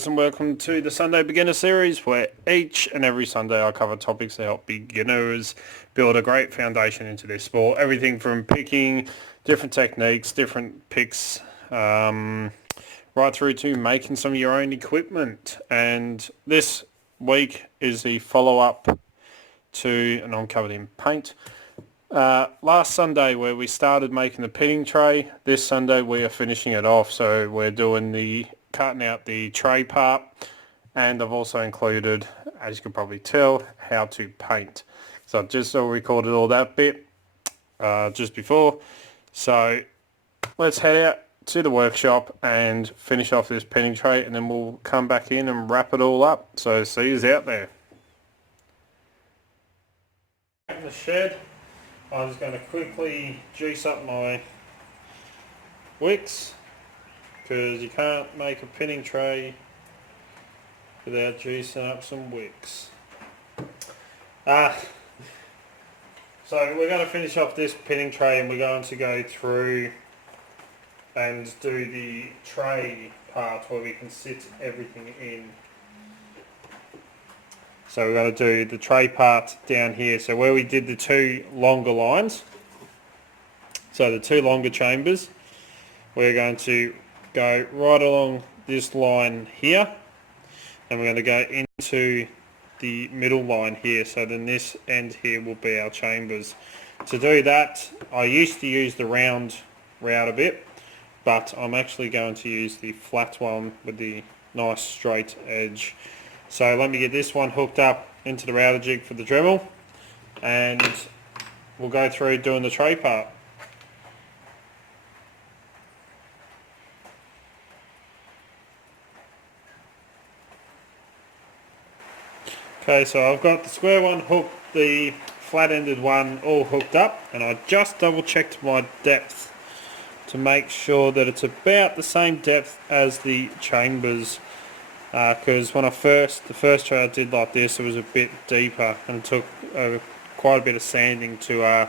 guys, and welcome to the Sunday Beginner Series, where each and every Sunday I cover topics to help beginners build a great foundation into their sport. Everything from picking, different techniques, different picks, right through to making some of your own equipment. And this week is the follow-up to, and I'm covered in paint, last Sunday where we started making the pitting tray. This Sunday we are finishing it off, so we're doing the cutting out the tray part, and I've also included, as you can probably tell, how to paint. So I've just recorded all that bit just before, so let's head out to the workshop and finish off this pitting tray, and then we'll come back in and wrap it all up. So see you out there. In the shed, I'm just going to quickly juice up my wicks, because you can't make a pinning tray without juicing up some wicks. So we're going to finish off this pinning tray, and we're going to go through and do the tray part where we can sit everything in. So we're going to do the tray part down here. So where we did the two longer lines, so the two longer chambers, we're going to go right along this line here, and we're going to go into the middle line here. So then this end here will be our chambers. To do that, I used to use the round router bit, but I'm actually going to use the flat one with the nice straight edge. So let me get this one hooked up into the router jig for the Dremel, and we'll go through doing the tray part. Okay, so I've got the square one hooked, the flat-ended one all hooked up, and I just double checked my depth to make sure that it's about the same depth as the chambers, because when the first tray I did like this, it was a bit deeper, and it took quite a bit of sanding to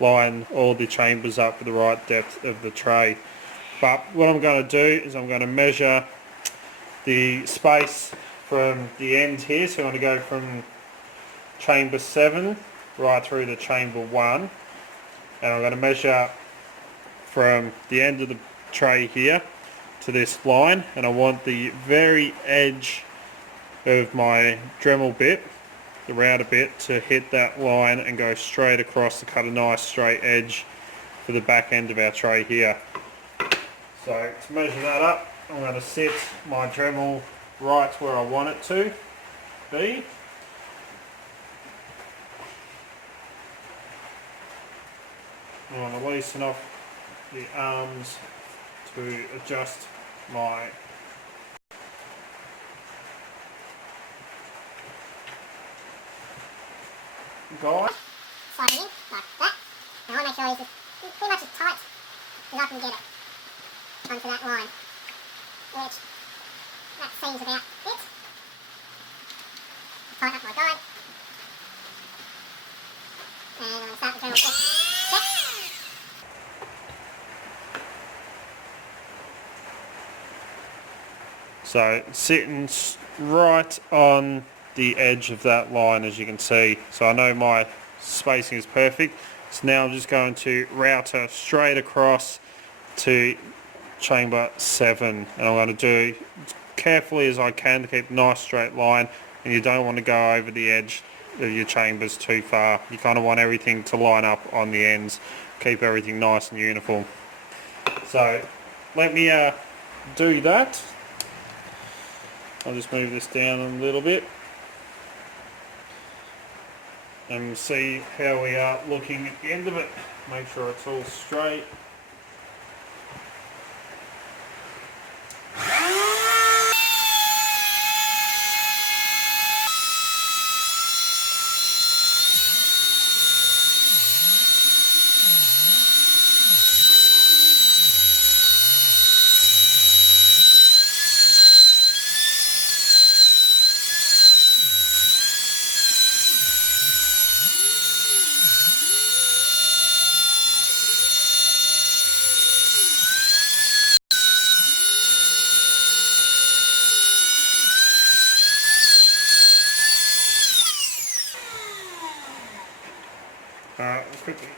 line all the chambers up with the right depth of the tray. But what I'm going to do is I'm going to measure the space from the end here, so I'm going to go from chamber 7 right through to chamber 1, and I'm going to measure from the end of the tray here to this line, and I want the very edge of my Dremel bit, the router bit, to hit that line and go straight across to cut a nice straight edge for the back end of our tray here. So to measure that up, I'm going to sit my Dremel right where I want it to be. I'm going to loosen off the arms to adjust my guide. Slide it in like that. And I want to make sure it's pretty much as tight as I can get it onto that line, which that seems about it. Tighten up my guide, and I'm going to start the Dremel check. So sitting right on the edge of that line, as you can see. So I know my spacing is perfect. So now I'm just going to router straight across to chamber 7, and I'm going to do carefully as I can to keep a nice straight line, and you don't want to go over the edge of your chambers too far. You kind of want everything to line up on the ends, keep everything nice and uniform. So let me do that. I'll just move this down a little bit and see how we are looking at the end of it. Make sure it's all straight. Quickly.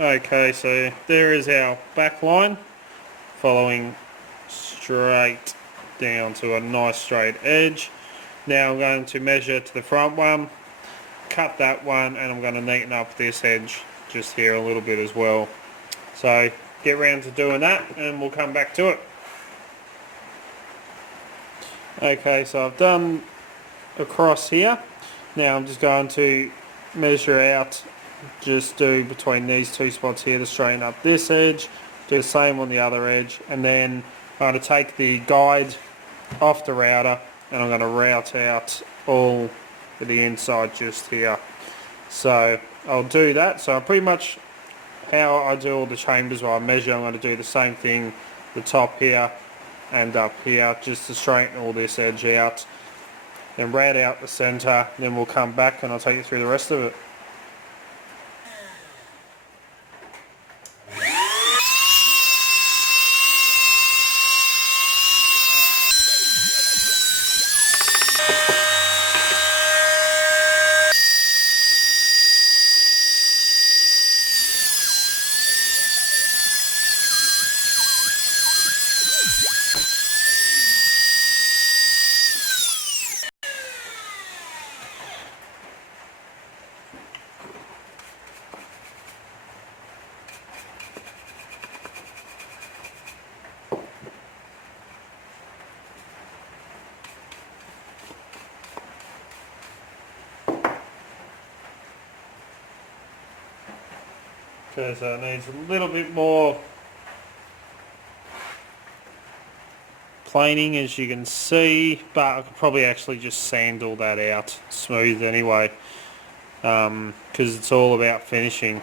Okay, so there is our back line, following straight down to a nice straight edge. Now I'm going to measure to the front one, cut that one, and I'm going to neaten up this edge just here a little bit as well. So get round to doing that and we'll come back to it. Okay, so I've done across here. Now I'm just going to measure out, just do between these two spots here to straighten up this edge, do the same on the other edge, and then I'm going to take the guide off the router and I'm going to route out all of the inside just here. So I'll do that. So pretty much how I do all the chambers where I measure, I'm going to do the same thing, the top here and up here, just to straighten all this edge out. Then route out the centre, then we'll come back and I'll take you through the rest of it. Okay, so it needs a little bit more planing, as you can see, but I could probably actually just sand all that out smooth anyway, because it's all about finishing.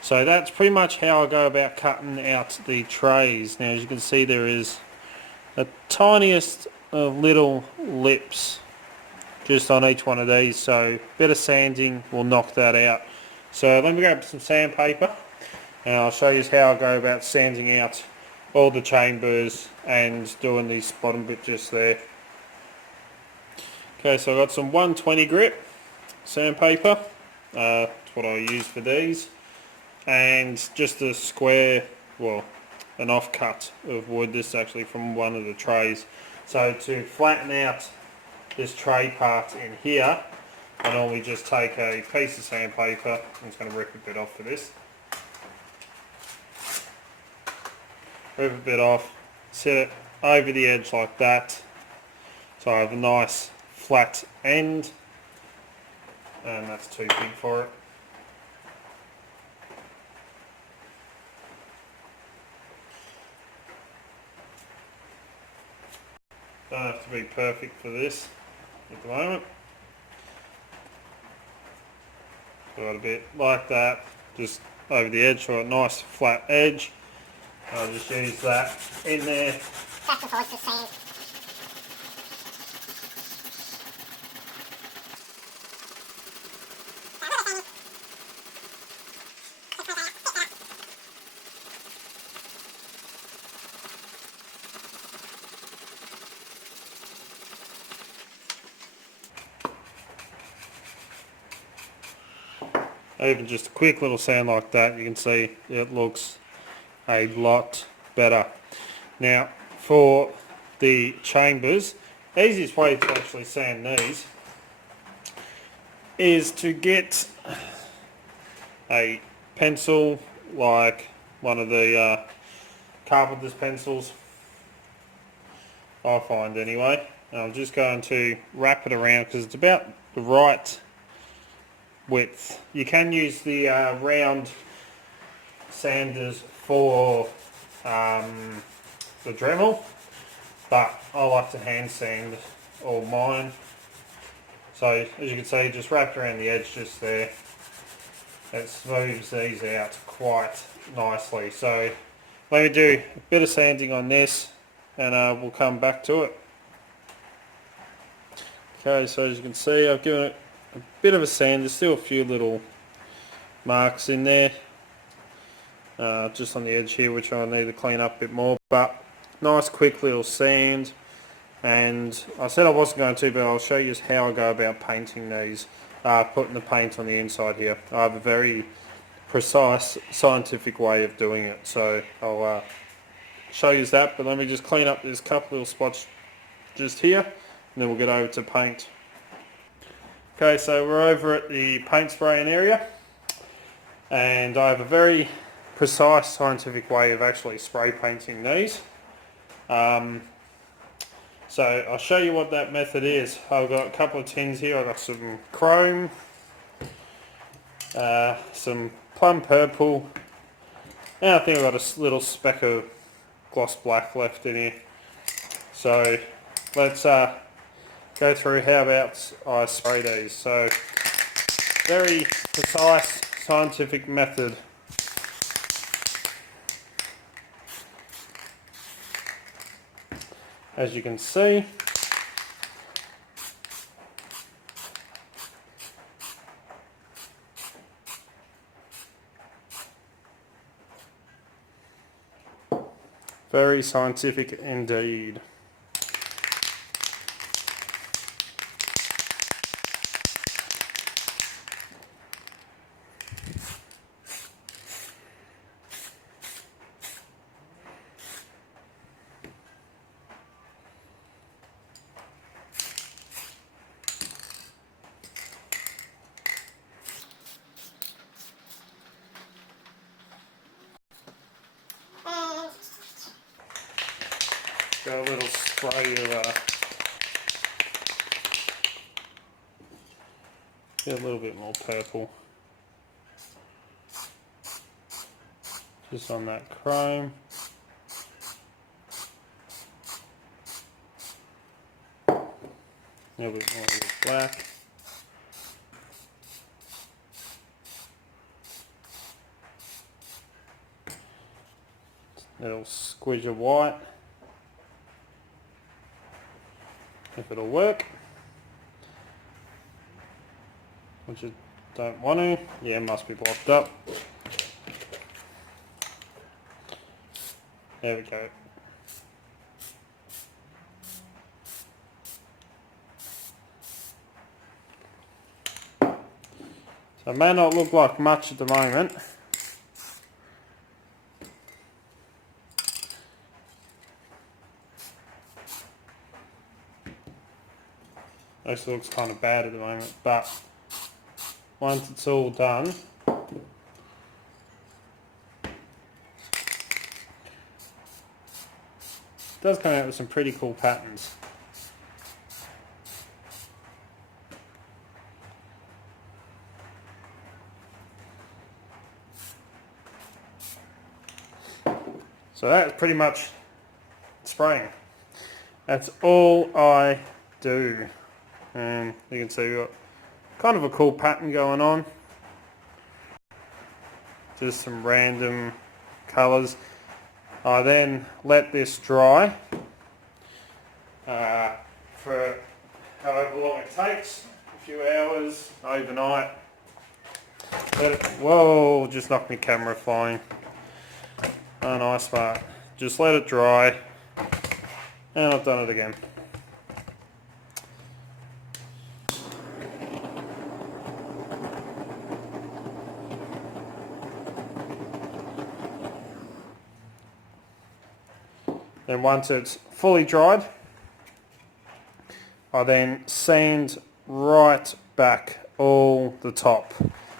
So that's pretty much how I go about cutting out the trays. Now, as you can see, there is the tiniest of little lips just on each one of these, so a bit of sanding will knock that out. So let me grab some sandpaper and I'll show you how I go about sanding out all the chambers and doing this bottom bit just there. Okay, so I've got some 120 grit sandpaper, that's what I use for these, and just a square, well, an offcut of wood. This is actually from one of the trays. So to flatten out this tray part in here, I normally just take a piece of sandpaper. I'm just going to rip a bit off for this. Rip a bit off, set it over the edge like that, so I have a nice flat end, and that's too big for it. Don't have to be perfect for this at the moment. Got a bit like that, just over the edge, so a nice flat edge. I'll just use that in there. That's before it's just sand. Even just a quick little sand like that, you can see it looks a lot better. Now, for the chambers, the easiest way to actually sand these is to get a pencil, like one of the carpenter's pencils, I find anyway. And I'm just going to wrap it around because it's about the right width. You can use the round sanders for the Dremel, but I like to hand sand all mine. So as you can see, just wrapped around the edge just there. It smooths these out quite nicely. So let me do a bit of sanding on this and we'll come back to it. Okay, so as you can see, I've given it a bit of a sand. There's still a few little marks in there, just on the edge here, which I need to clean up a bit more, but nice quick little sand. and I said I wasn't going to, but I'll show you how I go about painting these, putting the paint on the inside here. I have a very precise scientific way of doing it, so I'll show you that, but let me just clean up this couple little spots just here, and then we'll get over to paint. Okay, so we're over at the paint spraying area, and I have a very precise scientific way of actually spray painting these. So I'll show you what that method is. I've got a couple of tins here. I've got some chrome, some plum purple, and I think I've got a little speck of gloss black left in here. So let's go through how about I spray these. So very precise scientific method. As you can see, very scientific indeed. Got a little spray of get a little bit more purple just on that chrome. A little bit more of the black. A little squidge of white, if it'll work, which I don't want to. Yeah, it must be blocked up. There we go. So it may not look like much at the moment. Actually looks kind of bad at the moment, but once it's all done, it does come out with some pretty cool patterns. So that's pretty much spraying. That's all I do. And you can see we've got kind of a cool pattern going on. Just some random colours. I then let this dry for however long it takes, a few hours, overnight. Let it, whoa, just knocked my camera flying. Oh, nice part. Just let it dry, and I've done it again. Then once it's fully dried, I then sand right back all the top,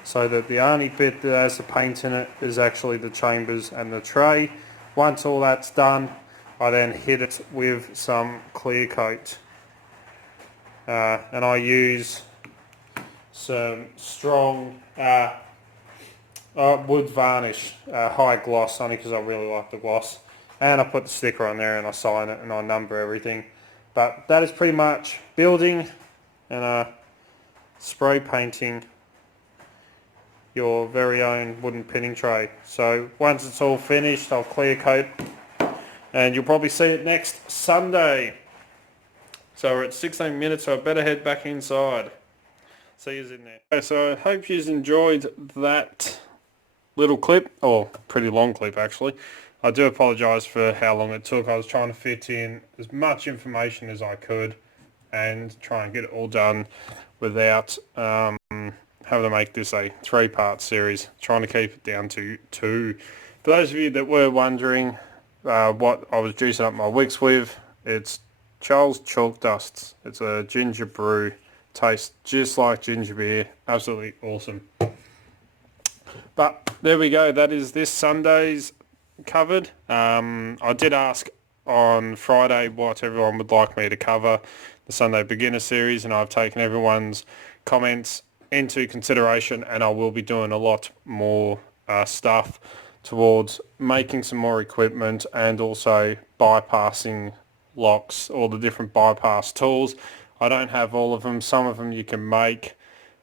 so that the only bit that has the paint in it is actually the chambers and the tray. Once all that's done, I then hit it with some clear coat, and I use some strong wood varnish, high gloss, only because I really like the gloss. And I put the sticker on there and I sign it and I number everything. But that is pretty much building and spray painting your very own wooden pinning tray. So once it's all finished, I'll clear coat and you'll probably see it next Sunday. So we're at 16 minutes, so I better head back inside. See you in there. Okay, so I hope you enjoyed that little clip, or pretty long clip actually, I do apologise for how long it took. I was trying to fit in as much information as I could and try and get it all done without having to make this a 3-part series. Trying to keep it down to 2. For those of you that were wondering what I was juicing up my wicks with, it's Charles Chalk Dusts. It's a ginger brew. Tastes just like ginger beer. Absolutely awesome. But there we go. That is this Sunday's covered. I did ask on Friday what everyone would like me to cover, the Sunday Beginner Series, and I've taken everyone's comments into consideration, and I will be doing a lot more stuff towards making some more equipment and also bypassing locks, all the different bypass tools. I don't have all of them. Some of them you can make,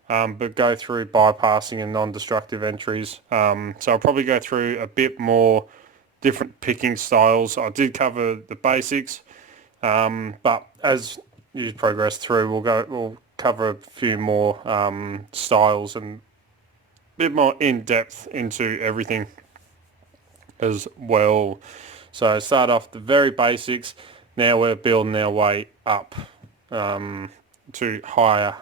but go through bypassing and non-destructive entries. So I'll probably go through a bit more different picking styles. I did cover the basics, but as you progress through, we'll cover a few more styles and a bit more in depth into everything as well. So start off the very basics. Now we're building our way up to higher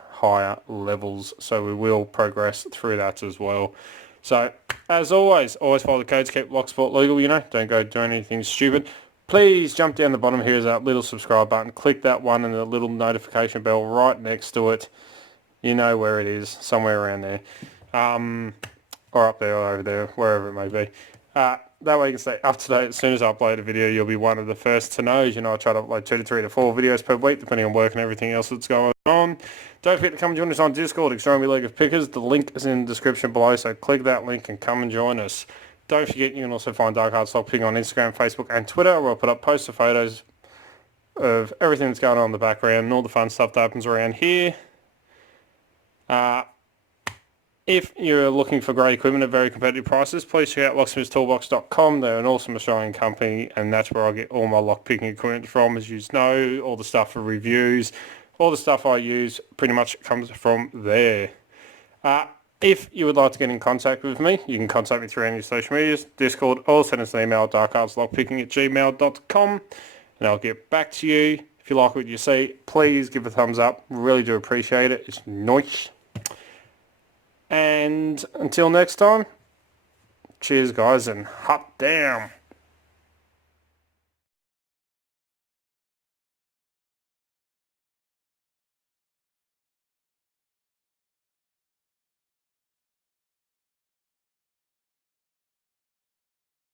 levels. So we will progress through that as well. So as always follow the codes, keep Locksport legal, don't go do anything stupid. Please jump down the bottom. Here's that little subscribe button. Click that one and the little notification bell right next to it. You know where it is, somewhere around there. Or up there or over there, wherever it may be. That way you can stay up to date. As soon as I upload a video, you'll be one of the first to know. I try to upload 2 to 3 to 4 videos per week, depending on work and everything else that's going on. Don't forget to come and join us on Discord, Extremely League of Pickers. The link is in the description below, so click that link and come and join us. Don't forget you can also find Dark Arts Lock Picking on Instagram, Facebook and Twitter, where I'll put up posts of photos of everything that's going on in the background and all the fun stuff that happens around here. If you're looking for great equipment at very competitive prices, please check out locksmithstoolbox.com. They're an awesome Australian company, and that's where I get all my lockpicking equipment from. As you know, all the stuff for reviews, all the stuff I use pretty much comes from there. If you would like to get in contact with me, you can contact me through any social medias, Discord, or send us an email at darkartslockpicking@gmail.com, and I'll get back to you. If you like what you see, please give a thumbs up. Really do appreciate it. It's nice. And until next time, cheers guys and hot damn.